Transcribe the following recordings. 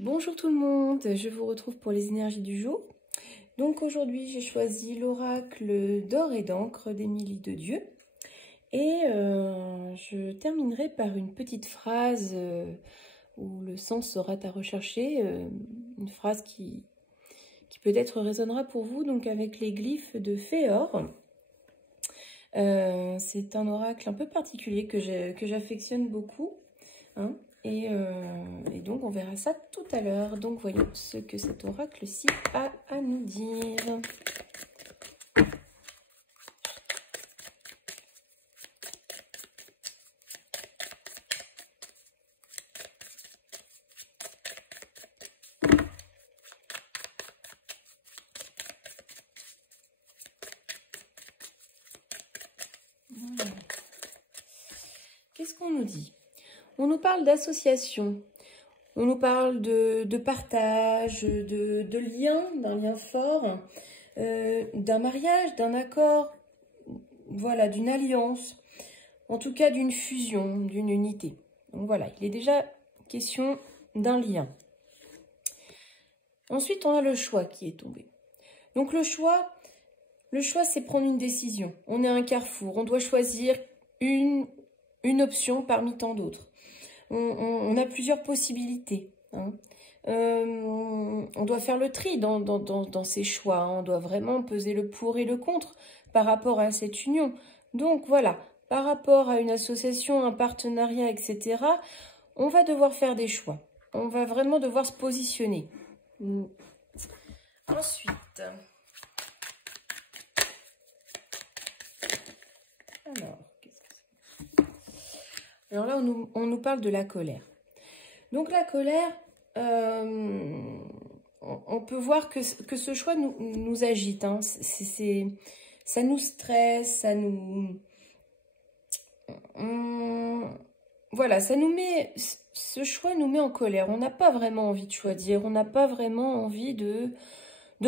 Bonjour tout le monde, je vous retrouve pour les énergies du jour. Donc aujourd'hui j'ai choisi l'oracle d'or et d'encre d'Émilie de Dieu. Et je terminerai par une petite phrase où le sens sera à rechercher. Une phrase qui peut-être résonnera pour vous, donc avec les glyphes de Féor. C'est un oracle un peu particulier que j'affectionne beaucoup. Hein. Et donc, on verra ça tout à l'heure. Donc, voyons ce que cet oracle-ci a à nous dire. Voilà. Qu'est-ce qu'on nous dit? On nous parle d'association. On nous parle de partage, de lien, d'un lien fort, d'un mariage, d'un accord, voilà, d'une alliance, en tout cas d'une fusion, d'une unité. Donc voilà, il est déjà question d'un lien. Ensuite, on a le choix qui est tombé. Donc le choix c'est prendre une décision. On est à un carrefour, on doit choisir une option parmi tant d'autres. On a plusieurs possibilités. Hein. On doit faire le tri dans ces choix. Hein. On doit vraiment peser le pour et le contre par rapport à cette union. Donc voilà, par rapport à une association, un partenariat, etc., on va devoir faire des choix. On va vraiment devoir se positionner. Ensuite, alors là, on nous parle de la colère. Donc la colère, on peut voir que ce choix nous agite. Hein. Ça nous stresse, ça nous... voilà, ce choix nous met en colère. On n'a pas vraiment envie de choisir, on n'a pas vraiment envie de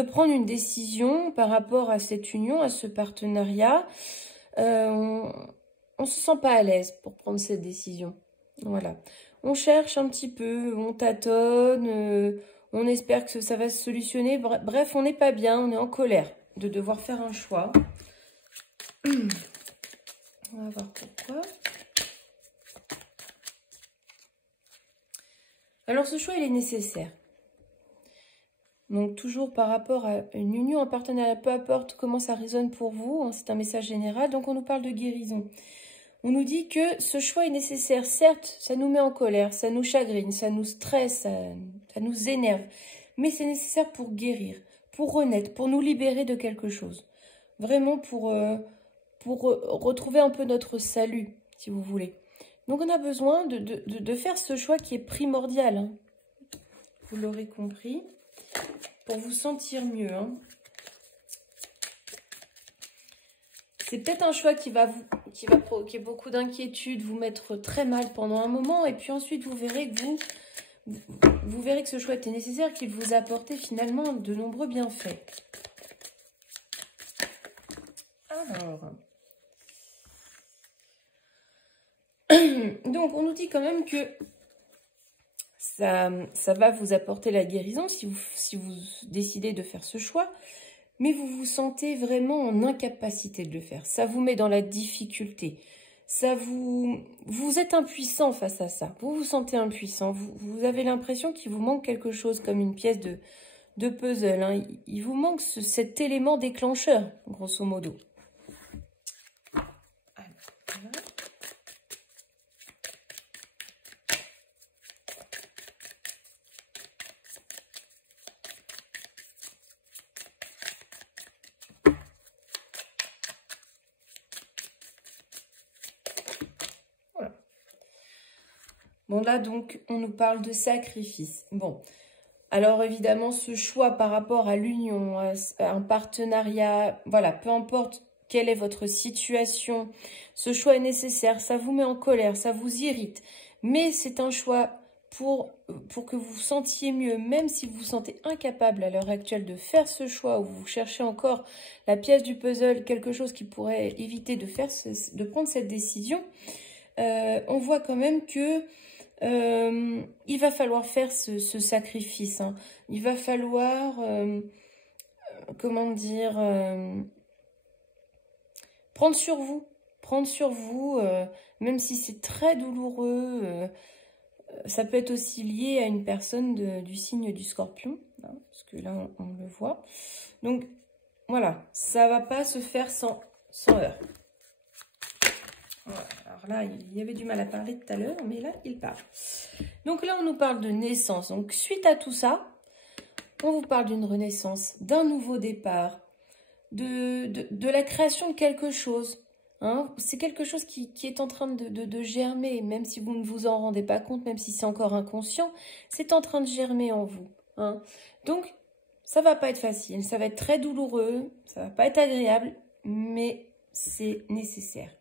prendre une décision par rapport à cette union, à ce partenariat. On se sent pas à l'aise pour prendre cette décision. Voilà. On cherche un petit peu, on tâtonne, on espère que ça va se solutionner. Bref, on n'est pas bien, on est en colère de devoir faire un choix. On va voir pourquoi. Alors, ce choix, il est nécessaire. Donc, toujours par rapport à une union, un partenariat, peu importe comment ça résonne pour vous, hein, c'est un message général. Donc, on nous parle de guérison. On nous dit que ce choix est nécessaire. Certes, ça nous met en colère, ça nous chagrine, ça nous stresse, ça nous énerve. Mais c'est nécessaire pour guérir, pour renaître, pour nous libérer de quelque chose. Vraiment pour retrouver un peu notre salut, si vous voulez. Donc, on a besoin de faire ce choix qui est primordial. Hein. Vous l'aurez compris. Pour vous sentir mieux. Hein. C'est peut-être un choix qui va provoquer beaucoup d'inquiétude, vous mettre très mal pendant un moment. Et puis ensuite, vous verrez que vous verrez que ce choix était nécessaire, qu'il vous apportait finalement de nombreux bienfaits. Alors... donc, on nous dit quand même que ça va vous apporter la guérison si vous décidez de faire ce choix, mais vous vous sentez vraiment en incapacité de le faire. Ça vous met dans la difficulté. Vous êtes impuissant face à ça. Vous vous sentez impuissant. Vous avez l'impression qu'il vous manque quelque chose, comme une pièce de puzzle. Hein. Il vous manque cet élément déclencheur, grosso modo. Bon, là, donc, on nous parle de sacrifice. Bon, alors évidemment, ce choix par rapport à l'union, à un partenariat, voilà, peu importe quelle est votre situation, ce choix est nécessaire, ça vous met en colère, ça vous irrite. Mais c'est un choix pour que vous vous sentiez mieux, même si vous vous sentez incapable à l'heure actuelle de faire ce choix, ou vous cherchez encore la pièce du puzzle, quelque chose qui pourrait éviter de prendre cette décision. On voit quand même que il va falloir faire ce sacrifice. Hein. Il va falloir, comment dire, prendre sur vous. Prendre sur vous, même si c'est très douloureux. Ça peut être aussi lié à une personne du signe du Scorpion. Hein, parce que là, on le voit. Donc, voilà. Ça va pas se faire sans heurts. Voilà. Alors là, il y avait du mal à parler tout à l'heure, mais là, il parle. Donc là, on nous parle de naissance. Donc, suite à tout ça, on vous parle d'une renaissance, d'un nouveau départ, de la création de quelque chose. Hein. C'est quelque chose qui est en train de germer, même si vous ne vous en rendez pas compte, même si c'est encore inconscient, c'est en train de germer en vous. Hein. Donc, ça va pas être facile, ça va être très douloureux, ça va pas être agréable, mais c'est nécessaire.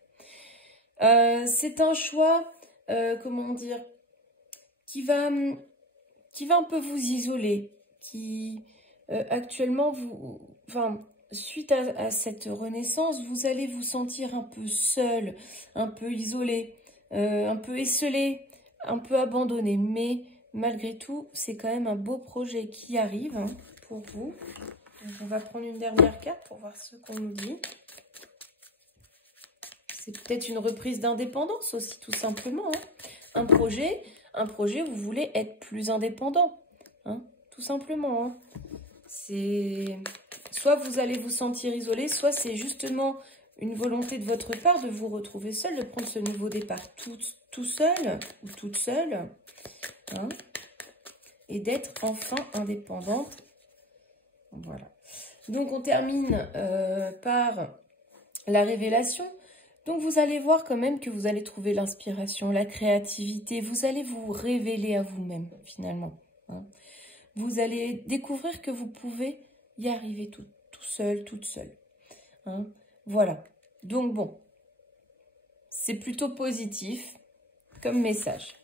C'est un choix, comment dire, qui va un peu vous isoler, qui actuellement, suite à cette renaissance, vous allez vous sentir un peu seul, un peu isolé, un peu esselé, un peu abandonné. Mais malgré tout, c'est quand même un beau projet qui arrive hein, pour vous. Donc, on va prendre une dernière carte pour voir ce qu'on nous dit. C'est peut-être une reprise d'indépendance aussi, tout simplement. Hein. Un projet, vous voulez être plus indépendant. Hein, tout simplement. Hein. C'est... Soit vous allez vous sentir isolé, soit c'est justement une volonté de votre part de vous retrouver seul, de prendre ce nouveau départ tout seul ou toute seule. Hein, et d'être enfin indépendante. Voilà. Donc on termine par la révélation. Donc, vous allez voir quand même que vous allez trouver l'inspiration, la créativité. Vous allez vous révéler à vous-même, finalement. Hein. Vous allez découvrir que vous pouvez y arriver tout seul, toute seule. Hein. Voilà. Donc, bon, c'est plutôt positif comme message.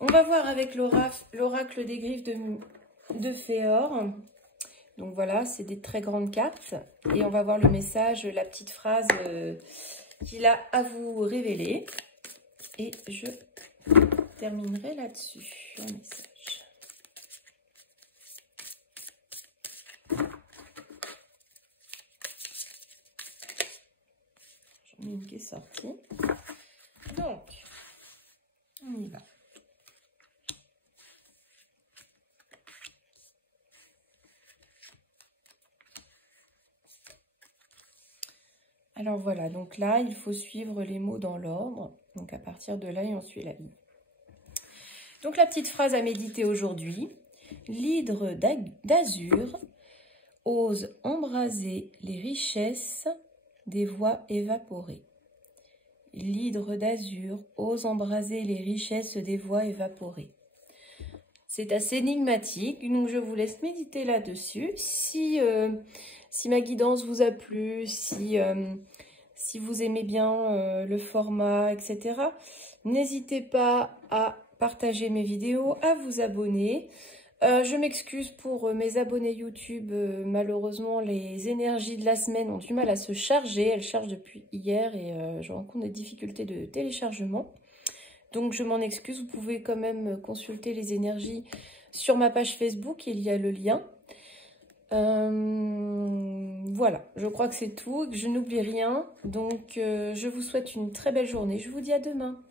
On va voir avec l'oracle des griffes de Féor. Donc, voilà, c'est des très grandes cartes. Et on va voir le message, la petite phrase... qu'il a à vous révéler. Et je terminerai là-dessus. Un message. J'en ai une qui est sortie. Donc, on y va. Alors voilà, donc là, il faut suivre les mots dans l'ordre. Donc à partir de là, et on suit la ligne. Donc la petite phrase à méditer aujourd'hui. L'hydre d'azur ose embraser les richesses des voies évaporées. L'hydre d'azur ose embraser les richesses des voies évaporées. C'est assez énigmatique, donc je vous laisse méditer là-dessus. Si ma guidance vous a plu, si vous aimez bien le format, etc., n'hésitez pas à partager mes vidéos, à vous abonner. Je m'excuse pour mes abonnés YouTube. Malheureusement, les énergies de la semaine ont du mal à se charger. Elles chargent depuis hier et je rencontre des difficultés de téléchargement. Donc, je m'en excuse. Vous pouvez quand même consulter les énergies sur ma page Facebook. Il y a le lien. Voilà, je crois que c'est tout. Que je n'oublie rien. Donc, je vous souhaite une très belle journée. Je vous dis à demain.